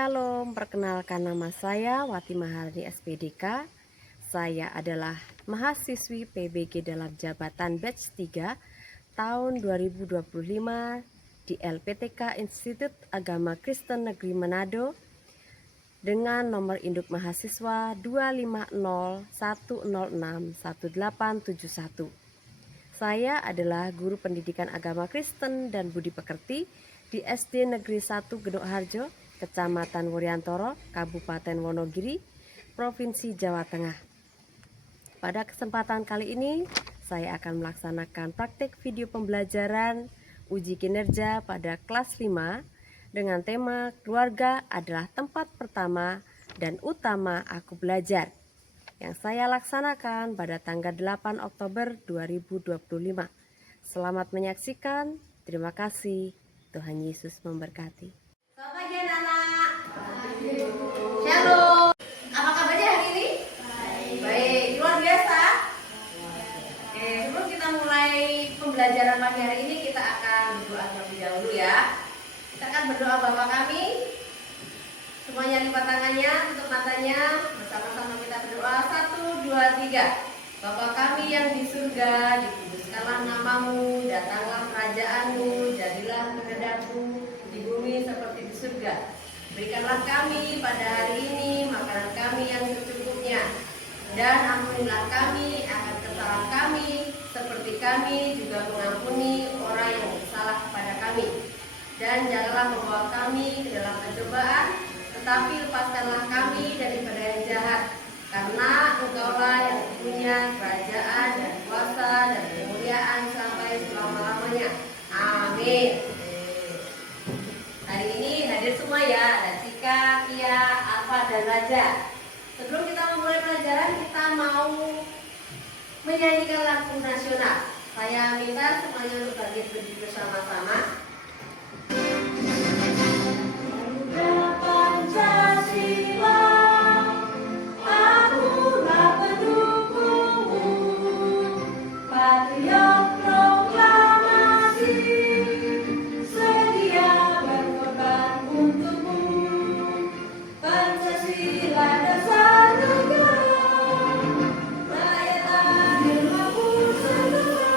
Shalom, perkenalkan nama saya Wati Maharani SPDK. Saya adalah mahasiswi PBG dalam jabatan batch 3 tahun 2025 di LPTK Institut Agama Kristen Negeri Manado dengan nomor induk mahasiswa 25010611871. Saya adalah guru pendidikan agama Kristen dan budi pekerti di SD Negeri 1 Gedok Harjo, Kecamatan Wuryantoro, Kabupaten Wonogiri, Provinsi Jawa Tengah. Pada kesempatan kali ini, saya akan melaksanakan praktik video pembelajaran uji kinerja pada kelas 5 dengan tema keluarga adalah tempat pertama dan utama aku belajar, yang saya laksanakan pada tanggal 8 Oktober 2025. Selamat menyaksikan, terima kasih, Tuhan Yesus memberkati. Selamat pagi anak-anak. Shalom. Apa kabarnya hari ini? Baik, luar biasa. Oke, sebelum kita mulai pembelajaran pagi hari ini, kita akan berdoa terlebih dahulu ya. Kita akan berdoa Bapa kami. Semuanya lipat tangannya, tutup matanya, bersama-sama kita berdoa. 1, 2, 3. Bapa kami yang di surga, dikuduskanlah namamu, datanglah kerajaanmu, jadilah kehendakmu di bumi seperti di surga. Berikanlah kami pada hari ini makanan kami yang secukupnya, dan ampunilah kami akan kesalahan kami, seperti kami juga mengampuni orang yang bersalah kepada kami. Dan janganlah membawa kami ke dalam pencobaan, tetapi lepaskanlah kami daripada yang jahat, karena Engkaulah yang punya kerajaan dan kuasa dan kemuliaan sampai selama-lamanya. Amin. Hari ini hadir semua ya, ada Cika, Kia, Alfa, dan Raja. Sebelum kita memulai pelajaran, kita mau menyanyikan lagu nasional. Saya minta semuanya untuk bangkit berdiri bersama-sama. Pancasila, akulah pendukungmu, patriot proklamasi, sedia berkorban untukmu. Pancasila dasar negara, rakyat adil mampu segera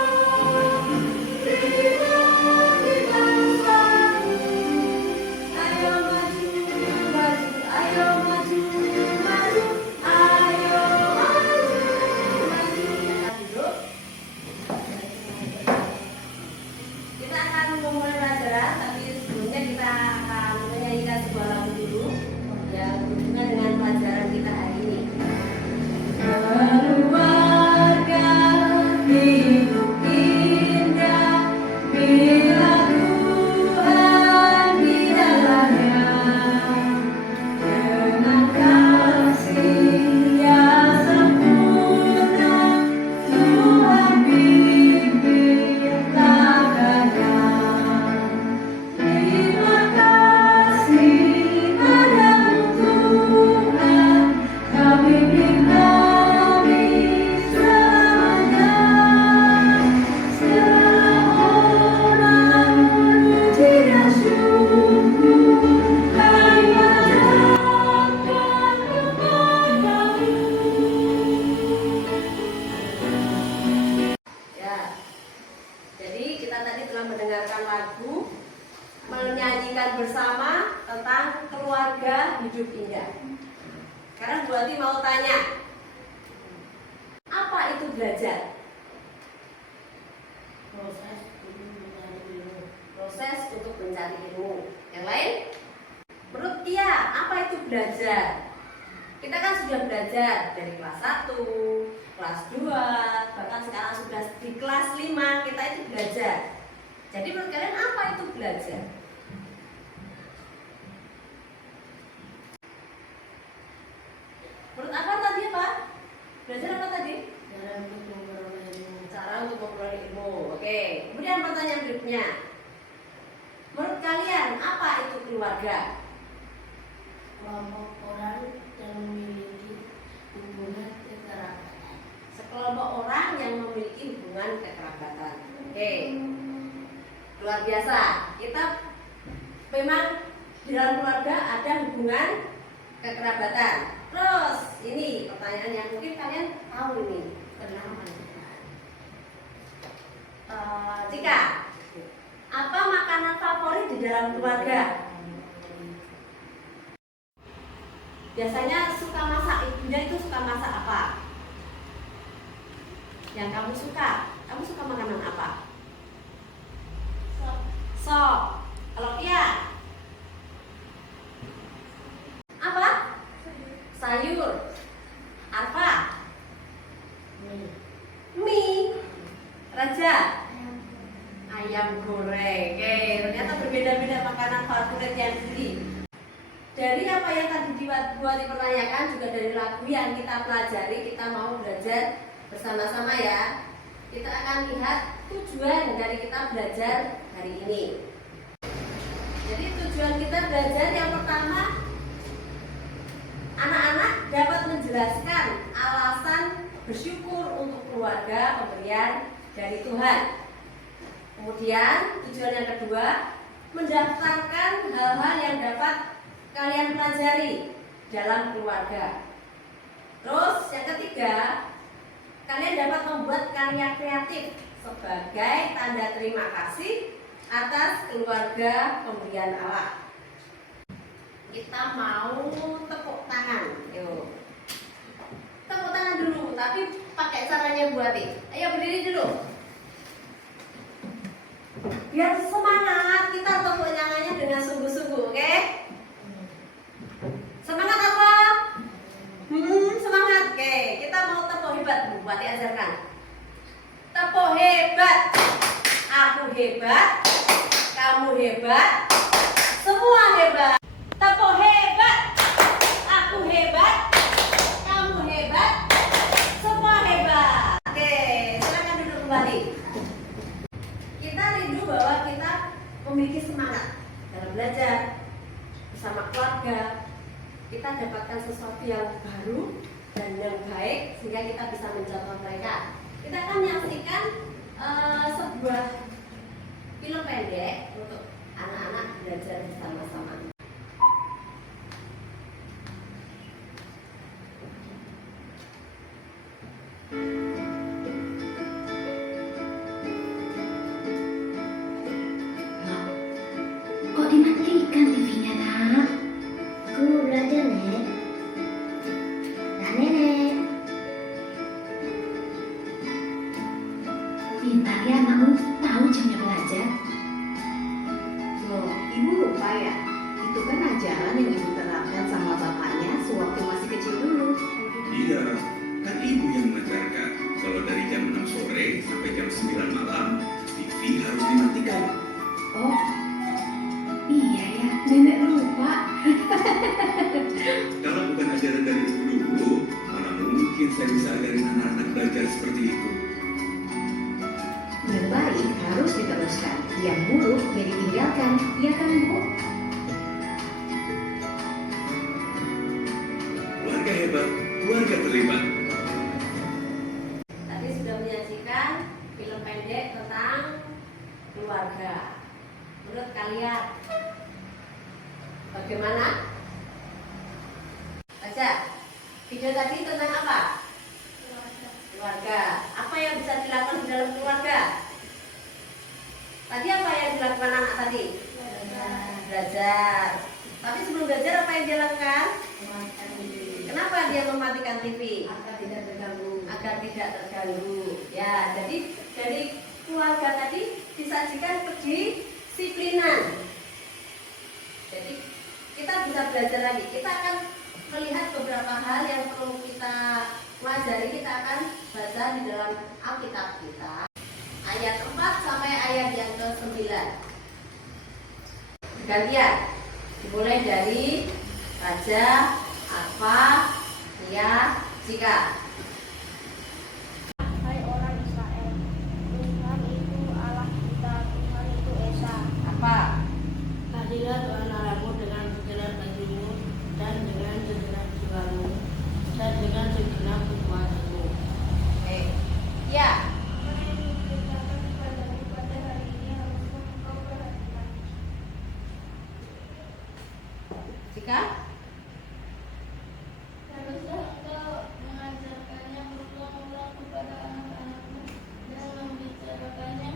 terima di bangsamu. Ayo maju, maju, ayo maju, maju, ayo maju, maju. Duduk. Kita akan memulai pelajaran, tapi sebelumnya kita akan menyanyikan sebuah lagu dulu yang berhubungan dengan pelajaran kita hari ini. Keluarga hidup indah bila Tuhan di dalamnya, dengan kasih yang sempurna Tuhan pimpin tangannya. Terima kasih padamu Tuhan, Kau pimpin kami selamanya. Segala orang memuji dan syukur hanya datang kepadamu. Ya, jadi kita tadi telah mendengarkan lagu, menyanyikan bersama tentang keluarga hidup indah. Sekarang Bu Ati mau tanya, apa itu belajar? Proses untuk mencari ilmu. Yang lain? Menurut Kia, apa itu belajar? Kita kan sudah belajar dari kelas 1, kelas 2, bahkan sekarang sudah di kelas 5, kita itu belajar. Jadi menurut kalian apa itu belajar? Menurut apa tadi Pak? Belajar apa tadi? Cara untuk memperoleh ilmu. Oke. Kemudian pertanyaan berikutnya. Menurut kalian apa itu keluarga? Kelompok orang yang memiliki hubungan kekerabatan. Sekelompok orang yang memiliki hubungan kekerabatan. Oke. Luar biasa. Kita memang di dalam keluarga ada hubungan kekerabatan. Terus ini pertanyaan yang mungkin kalian tahu ini. Kenapa? Cika, apa makanan favorit di dalam keluarga? Biasanya suka masak, ibunya itu suka masak apa? Yang kamu suka? Kamu suka makanan apa? Sop. Kalau Pia? Apa? Sayur. Arfa? Mie. Raja? Ayam goreng. Oke, ternyata berbeda-beda makanan favorit yang dibeli. Dari apa yang tadi buat dipertanyakan, juga dari lagu yang kita pelajari, kita mau belajar bersama-sama ya. Kita akan lihat tujuan dari kita belajar hari ini. Jadi tujuan kita belajar yang pertama, anak-anak dapat menjelaskan alasan bersyukur untuk keluarga pemberian dari Tuhan. Kemudian tujuan yang kedua, mendaftarkan hal-hal yang dapat kalian pelajari dalam keluarga. Terus yang ketiga, kalian dapat membuat karya kreatif sebagai tanda terima kasih atas keluarga pemberian Allah. Kita mau tepuk tangan. Yuk. Tepuk tangan dulu, tapi pakai caranya buatin. Ayo berdiri dulu. Biar semangat, kita tepuk tangannya dengan sungguh-sungguh, oke? Semangat apa? Semangat. Oke, kita mau tepuk hebat, Bu. Buat diajarkan. Tepuk hebat. Aku hebat. Kamu hebat. Semua hebat. Tepuk hebat. Aku hebat. Kamu hebat. Semua hebat. Oke, silakan duduk kembali. Kita rindu bahwa kita memiliki semangat dalam belajar bersama keluarga. Kita dapatkan sesuatu yang baru dan yang baik sehingga kita bisa mencontoh mereka. Kita akan menyaksikan sebuah film pendek untuk anak-anak belajar bersama-sama. Kok dimatikan TV-nya, Nak? Aku belajar, Nek. Dah, Nenek. Pintar ya, anakmu tahu jamnya belajar. Loh, Ibu lupa ya? Itu kan ajaran yang Ibu terapkan sama bapaknya sewaktu masih kecil dulu. Iya, kan ibu yang mengajarkan kalau dari jam 6 sore sampai jam 9 malam TV harus dimatikan. Oh, iya ya, Nenek lupa. Kalau bukan ajaran dari ibu dulu, mana mungkin saya bisa ajarin anak-anak belajar seperti itu. Yang baik harus diteruskan, yang buruk ya ditinggalkan, ya kan Bu? Keluarga hebat, keluarga terlibat. Tadi sudah menyajikan film pendek tentang keluarga. Menurut kalian bagaimana? Baca. Video tadi tentang apa? Keluarga. Apa yang bisa dilakukan di dalam keluarga? Tadi apa yang dilakukan anak tadi? Belajar. Tapi sebelum belajar apa yang dia lakukan? Kenapa dia mematikan TV? Agar tidak terganggu. Agar tidak terganggu. Ya, jadi dari keluarga tadi disajikan kedisiplinan. Jadi kita bisa belajar lagi. Kita akan melihat beberapa hal yang perlu kita pelajari. Kita akan baca di dalam Alkitab kita. Ayat 4 sampai ayat yang ke-9. Gantian. Dimulai dari Raja, Arfa, Tia, Cika. Hai orang Israel, Tuhan itu Allah kita, Tuhan itu Esa. Apa? Kasihilah Tuhan Allahmu dengan segenap hatimu dan dengan segenap jiwamu dan dengan segenap kekuatanmu. Oke. Ya. Apa yang diberitakan kepadamu pada hari ini haruslah engkau perhatikan. Ika? Haruslah engkau mengajarkannya berulang-ulang kepada anak-anakmu dan membicarakannya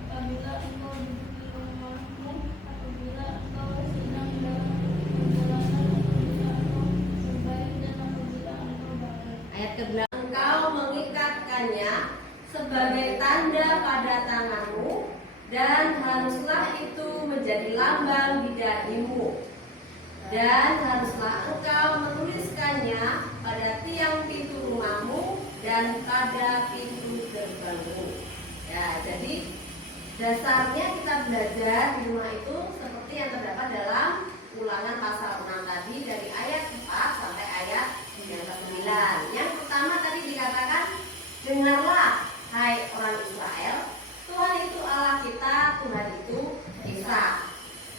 apabila engkau duduk di rumahmu, apabila engkau sedang dalam perjalanan, apabila engkau berbaring dan apabila engkau bangun. Ayat ke-8. Engkau mengikatkannya sebagai tanda pada tanganmu dan haruslah itu menjadi lambang di dahimu. Dan haruslah engkau menuliskannya pada tiang pintu rumahmu dan pada pintu gerbangmu. Ya, jadi dasarnya kita belajar di rumah itu seperti yang terdapat dalam Ulangan pasal 6 tadi dari ayat 4 sampai ayat yang ke-9. Yang pertama tadi dikatakan, dengarlah hai orang Israel, Tuhan itu Allah kita, Tuhan itu Esa.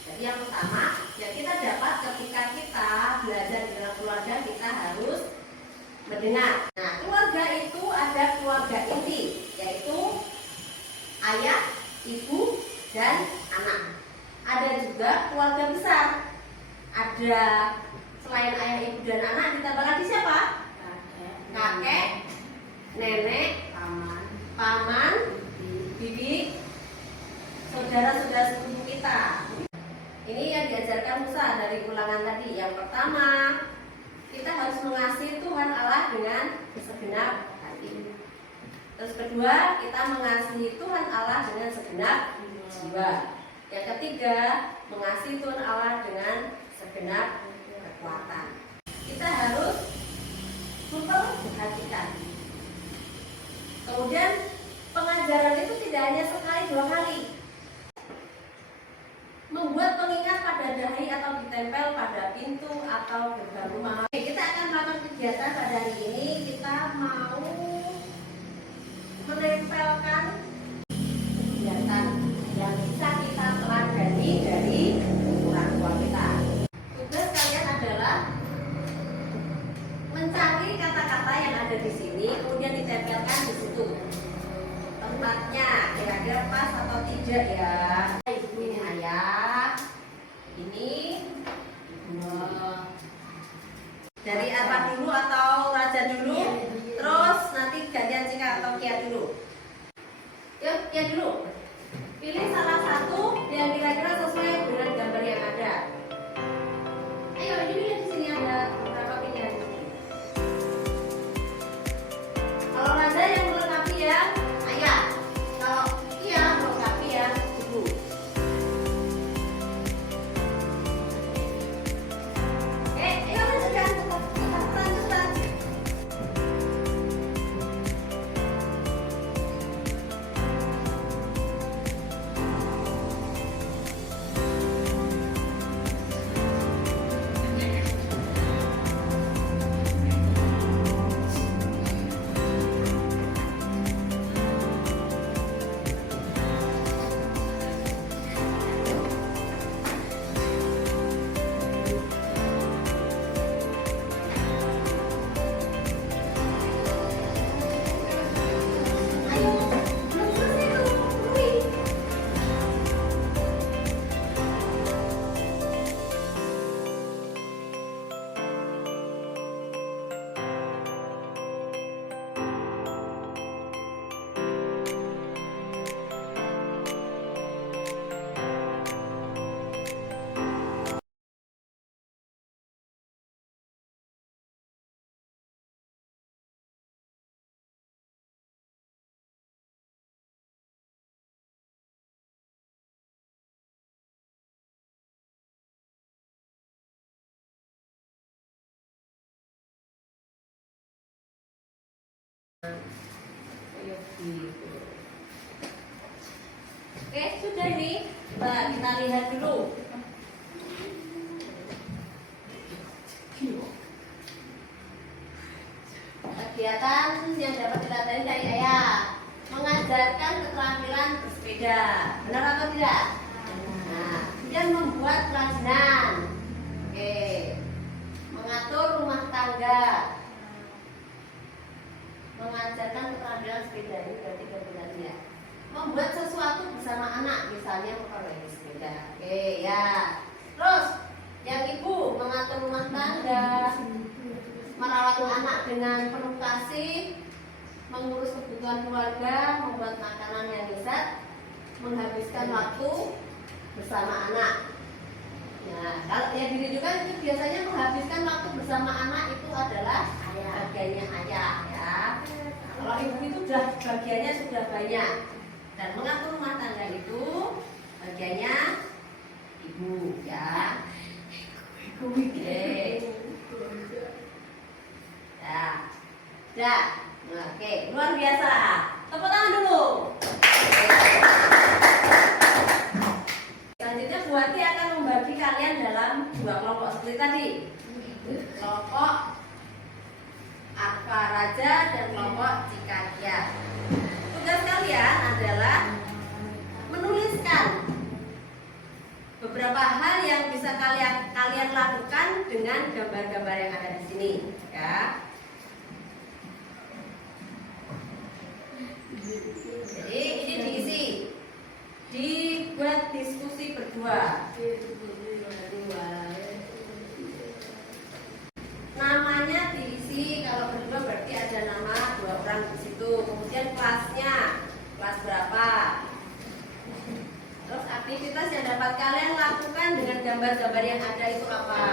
Jadi yang pertama yang kita dapat ketika kita belajar di dalam keluarga, kita harus mendengar. Nah, keluarga itu ada keluarga inti, yaitu ayah, ibu, dan anak. Ada juga keluarga besar. Ada selain ayah, ibu, dan anak ditambah lagi siapa? Kakek, nenek, paman, bibi, saudara-saudara sepupu kita. Ini yang diajarkan Musa dari Ulangan tadi. Yang pertama, kita harus mengasihi Tuhan Allah dengan segenap hati. Terus kedua, kita mengasihi Tuhan Allah dengan segenap jiwa. Yang ketiga, mengasihi Tuhan Allah dengan segenap kekuatan. Kita harus memperhatikan. Kemudian pengajaran itu tidak hanya sekali dua kali. Membuat pengingat pada dahi atau ditempel pada pintu atau gerbang rumah. Kita akan melakukan kegiatan pada hari ini. Kita mau menempelkan kegiatan yang bisa kita pelajari dari orang tua kita. Tugas kalian adalah mencari kata-kata yang ada di sini, kemudian ditempelkan di situ. Tempatnya kira-kira pas atau tidak ya? Ini ayah, ini ibu. Dari apa dulu atau raja dulu? Terus nanti gantian Cika atau Kia dulu. Yuk, Kia dulu. Pilih salah satu yang kira-kira sesuai dengan gambar yang ada. Ayo, ini lihat di sini ada beberapa pilihan. Kalau raja yang melengkapi ya ayah. Kalau Kia melengkapi ya ibu. Ayo lanjutkan. Lanjutkan. Ayo, belum selesai tuh, Rui. Oke, sudah ini. Coba kita lihat dulu. Kegiatan yang dapat dilatih dari ayah, mengajarkan keterampilan bersepeda. Benar atau tidak? Nah, kemudian membuat kerajinan. Oke. Mengatur rumah tangga. Mengajarkan keterampilan sepeda, ini berarti kebetulan ya. Membuat sesuatu bersama anak, misalnya memperbaiki sepeda. Oke, ya. Terus yang ibu mengatur perawatan rumah tangga, merawat anak dengan penuh kasih, mengurus kebutuhan keluarga, membuat makanan yang lezat, menghabiskan waktu bersama anak. Nah, kalau yang dirindukan itu biasanya menghabiskan waktu bersama anak itu adalah bagiannya ayah ya. Kalau ibu itu bagiannya sudah banyak, dan mengatur rumah tangga itu bagiannya ibu ya. Oke. Ya. Oke, luar biasa. Tepuk tangan dulu. Selanjutnya Bu Wati akan membagi kalian dalam 2 kelompok seperti tadi. Kelompok Akva Raja dan kelompok Cikakia. Tugas kalian adalah menuliskan beberapa hal yang bisa kalian lakukan dengan gambar-gambar yang ada di sini, ya. Jadi ini diisi, dibuat diskusi berdua. Namanya diisi, kalau berdua berarti ada nama 2 orang di situ. Kemudian kelasnya, kelas berapa. Terus aktivitas yang dapat kalian lakukan dengan gambar-gambar yang ada itu apa?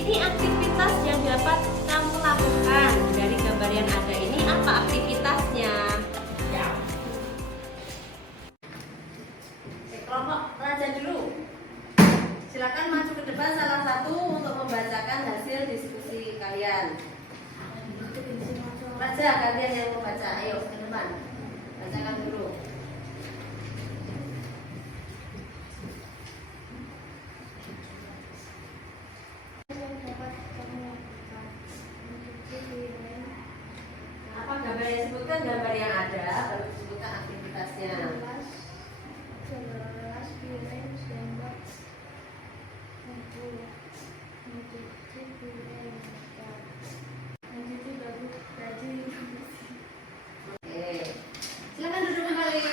Ini aktivitas yang dapat kamu lakukan. Dari gambar yang ada ini apa aktivitasnya? Ya. Kelompok Raja dulu. Silakan maju ke depan salah satu untuk membacakan hasil diskusi kalian. Raja, kalian yang membaca, ayo ke depan. Bacakan dulu. Apa gambar yang disebutkan? Gambar yang ada, baru disebutkan aktivitasnya. Oke, silakan duduk kembali.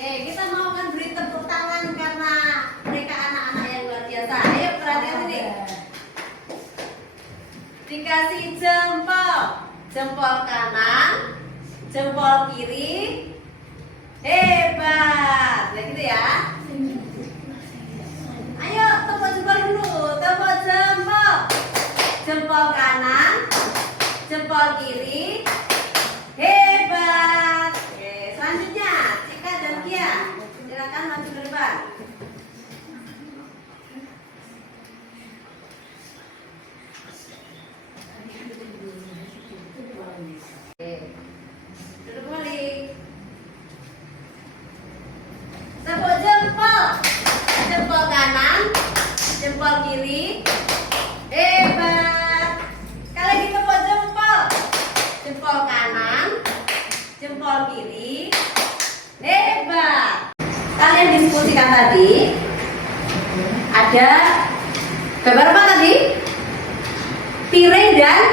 Kita mau kan beri tepuk tangan karena mereka anak-anak yang luar biasa. Ayo perhatikan ini. Dikasih jempol kanan, jempol kiri, hebat, ya gitu ya. Ayo tepuk jempol dulu, tepuk jempol kanan, jempol kiri, hebat. Oke, selanjutnya Cika dan Kia, silakan maju ke depan. Duduk kembali. Tepuk jempol kanan, jempol kiri, hebat. Sekali lagi tepuk jempol kanan, jempol kiri, hebat. Kalian diskusikan tadi ada gambar apa tadi? Piring dan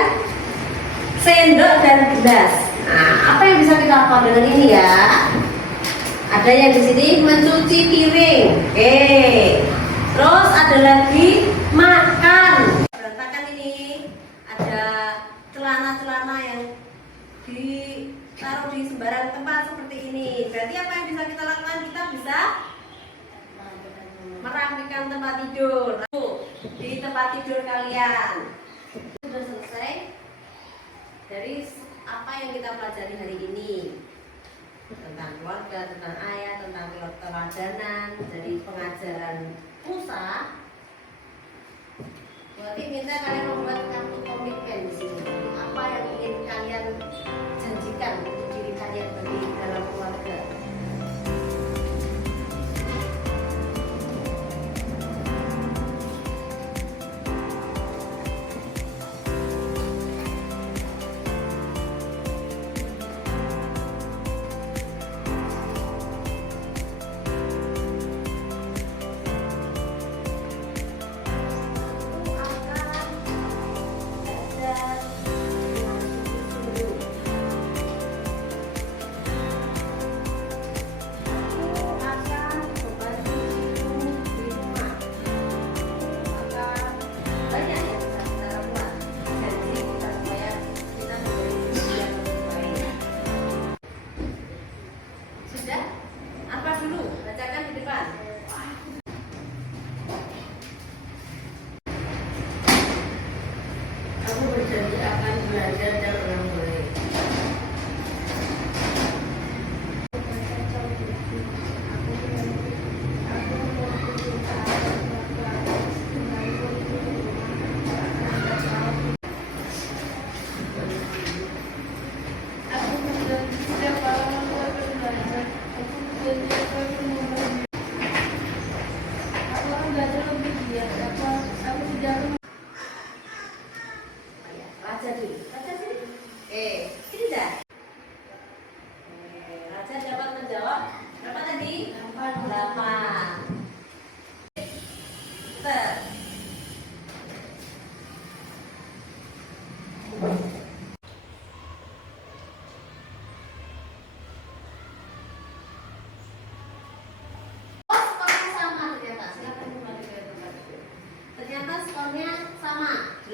sendok dan gelas. Nah, apa yang bisa kita lakukan dengan ini ya? Ada yang di sini mencuci piring. Terus ada lagi makan. Berantakan ini. Ada celana-celana yang ditaruh di sembarang tempat seperti ini. Berarti apa yang bisa kita lakukan? Kita bisa merapikan tempat tidur. Di tempat tidur kalian. Sudah selesai dari apa yang kita pelajari hari ini, tentang keluarga, tentang ayah, tentang keteladanan dari pengajaran Musa. Berarti minta kalian membuat kartu komitmen di sini. Apa yang ingin kalian janjikan untuk diri kalian bagi dalam keluarga.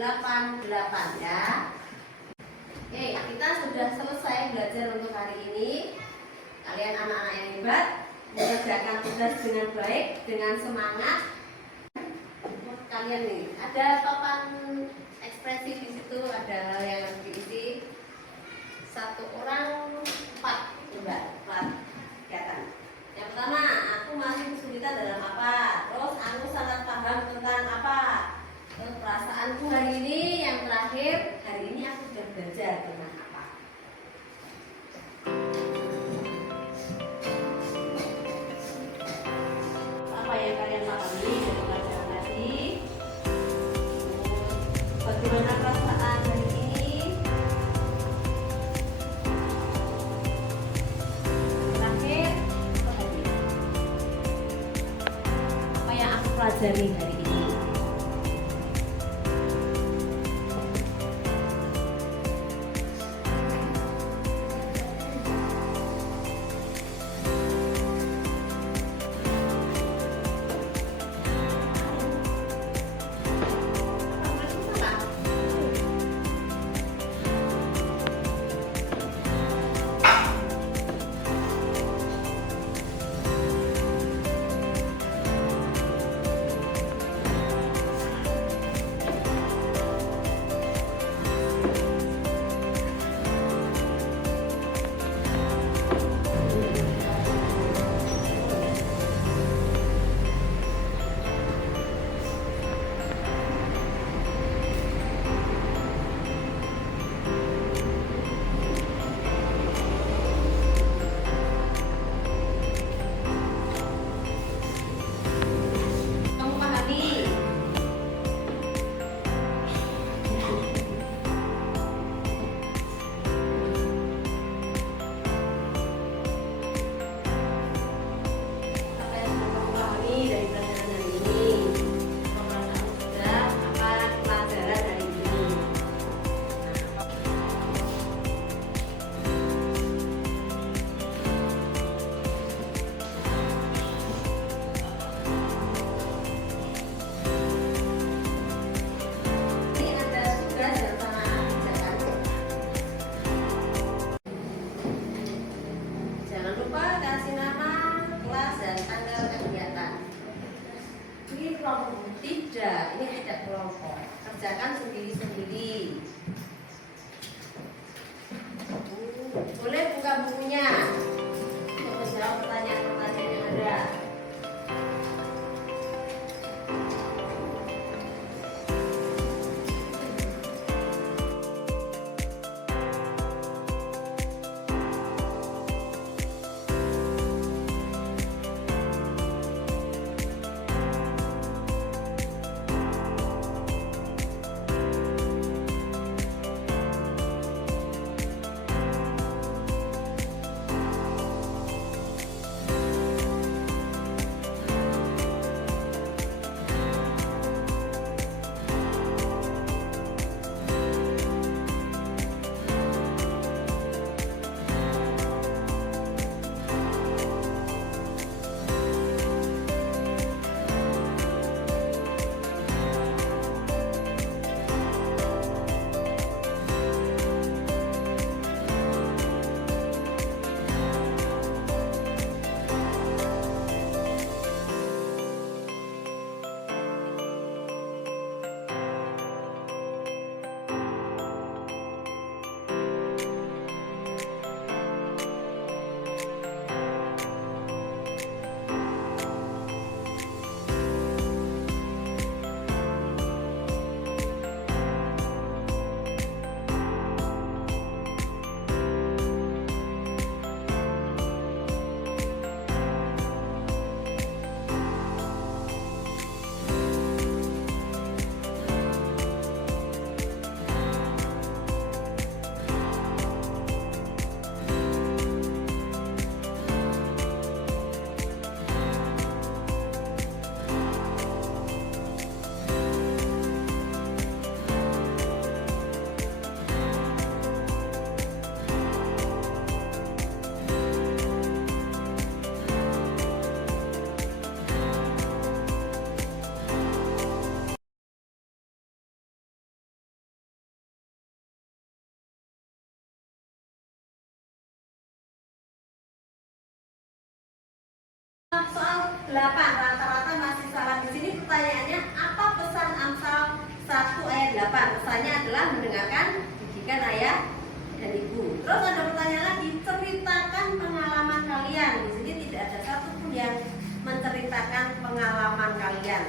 88 ya. Oke, kita sudah selesai belajar untuk hari ini. Kalian anak-anak yang hebat, mengerjakan tugas dengan baik, dengan semangat. Kalian nih, ada papan ekspresi di situ, ada hal yang harus diisi. 1 orang 4, enggak, 4 kelihatan. Yang pertama, aku masih kesulitan dalam apa? Terus aku sangat paham tentang apa? Terus perasaanku hari ini, yang terakhir, hari ini aku sudah belajar tentang apa? Apa yang kalian pahami dari pelajaran tadi? Bagaimana perasaan hari ini? Terakhir, apa yang aku pelajari hari ini? Kamu pahami? Apa yang sudah kamu pahami dari pelajaran hari ini? Apa kamu sudah apa pelajaran hari ini? Ini ada tugas yang sama kerjakan. Jangan lupa kasih nama, kelas, dan tanggal kegiatan. Ini kelompok tidak, ini tidak kelompok. Kerjakan sendiri-sendiri. Boleh buka bukunya untuk menjawab pertanyaan-pertanyaan yang ada. rata-rata masih salah. Di sini pertanyaannya, apa pesan Amsal 1 ayat 8? Pesannya adalah mendengarkan didikan ayah dan ibu. Terus ada pertanyaan lagi, ceritakan pengalaman kalian. Di sini tidak ada satupun yang menceritakan pengalaman kalian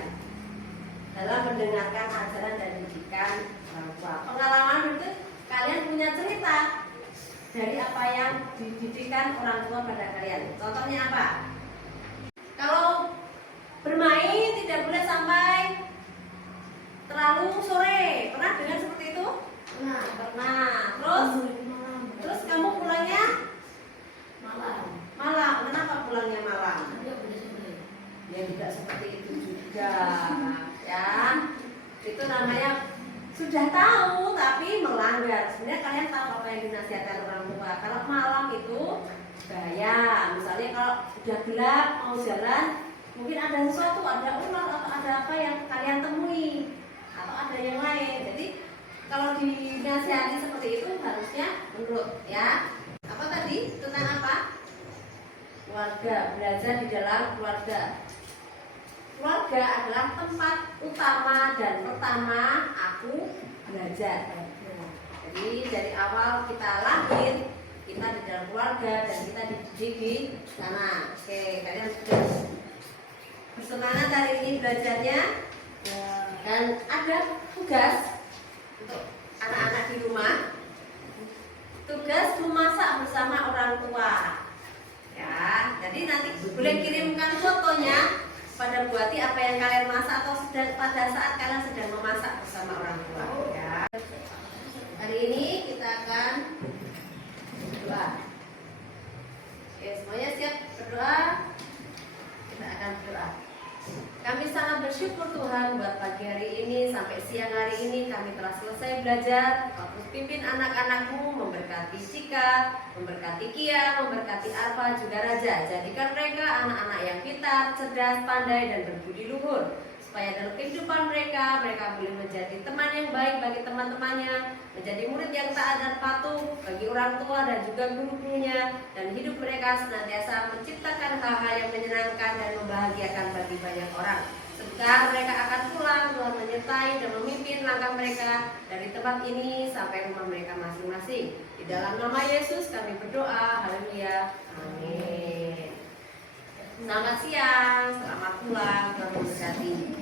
dalam mendengarkan ajaran dan didikan orang tua. Pengalaman itu kalian punya cerita dari apa yang dididikan orang tua pada kalian. Contohnya apa? Kalau bermain tidak boleh sampai terlalu sore. Pernah dengar seperti itu? Pernah. Terus kamu pulangnya malam. Kenapa pulangnya malam? Ya tidak seperti itu juga. Ya, itu namanya sudah tahu tapi melanggar. Sebenarnya kalian tahu apa yang dinasihatkan orang tua. Kalau malam itu bahaya. Misalnya kalau sudah gelap mau jalan, mungkin ada sesuatu, ada ular atau ada apa yang kalian temui atau ada yang lain. Jadi kalau dinasihati seperti itu harusnya menurut ya. Apa tadi? Tentang apa? Keluarga, belajar di dalam keluarga. Keluarga adalah tempat utama dan pertama aku belajar. Jadi dari awal kita lahir, kita di dalam keluarga dan kita dididik di sana. Oke, kalian sudah bersemangat hari ini belajarnya. Dan ada tugas untuk anak-anak di rumah. Tugas memasak bersama orang tua. Ya, jadi nanti boleh kirimkan fotonya pada Buati apa yang kalian masak atau pada saat kalian sedang memasak bersama orang tua. Ya. Hari ini kita akan berdoa. Oke, semuanya siap berdoa? Kita akan berdoa. Kami sangat bersyukur Tuhan buat pagi hari ini sampai siang hari ini kami telah selesai belajar. Kau terus pimpin anak-anakmu, memberkati Cika, memberkati Kia, memberkati Arfa juga Raja. Jadikan mereka anak-anak yang pintar, cerdas, pandai dan berbudi luhur. Supaya dalam kehidupan mereka boleh menjadi teman yang baik bagi teman-temannya, menjadi murid yang taat dan patuh bagi orang tua dan juga guru-gurunya, dan hidup mereka senantiasa menciptakan hal-hal yang menyenangkan dan membahagiakan bagi banyak orang. Sebentar mereka akan pulang, Tuhan menyertai dan memimpin langkah mereka dari tempat ini sampai rumah mereka masing-masing. Di dalam nama Yesus kami berdoa, haleluya, amin. Selamat siang, selamat pulang, Tuhan memberkati.